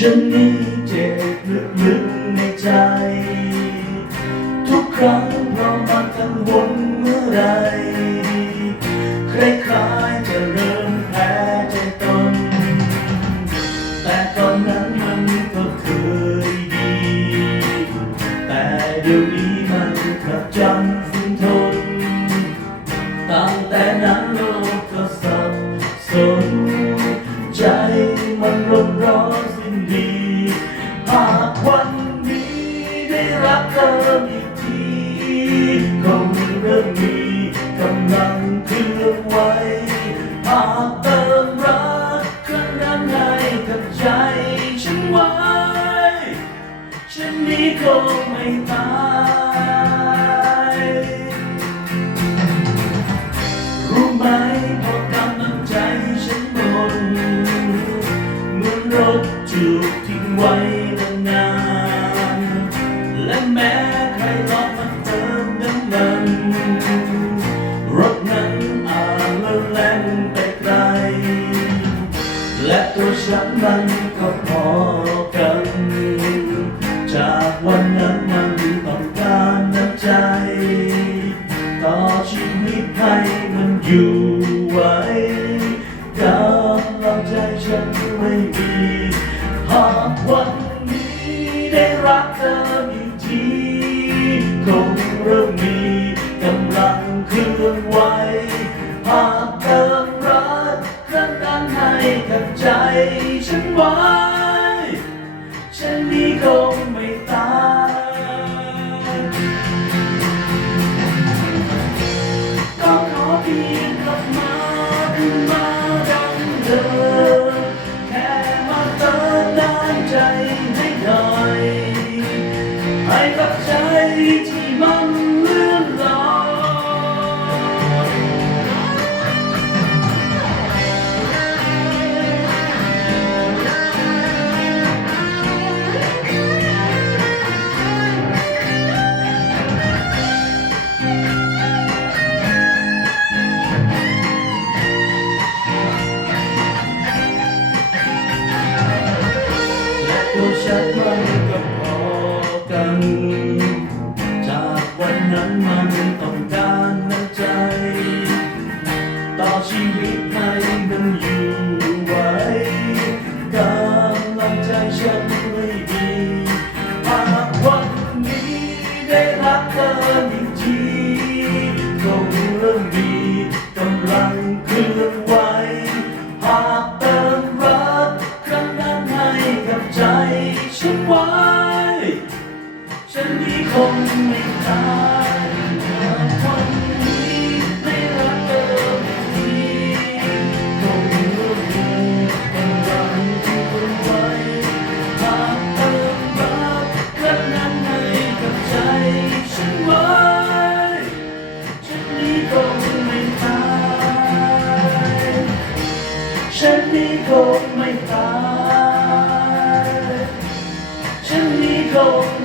ฉันนี้เจ็บลึกๆในใจ ทุกครั้งเรามากังวลเมื่อไร รักเธออีกทีคงเริ่มมีกำลังเคลื่อนไหวหากเติมรักครั้งนั้นให้กับใจฉันไว้ ฉันนี้คงไม่ตายรู้ไหมพอกำลังใจฉันหมดเหมือนรถจูบทิ้งไว้ อยู่ไว้กำลังใจฉันไม่มีหากวันนี้ได้รักเธออีกทีคงเริ่มมีกำลังเคลื่อนไหวหากเติมรักครั้งนั้นให้กับใจฉันไว้ ชัดมันก็พอกัน จากวันนั้นมันต้องการน้ำใจ ต่อชีวิต ฉันไว้ฉันนี้คงไม่ตาย ฉันนี้คงไม่ตายฉันนี้คง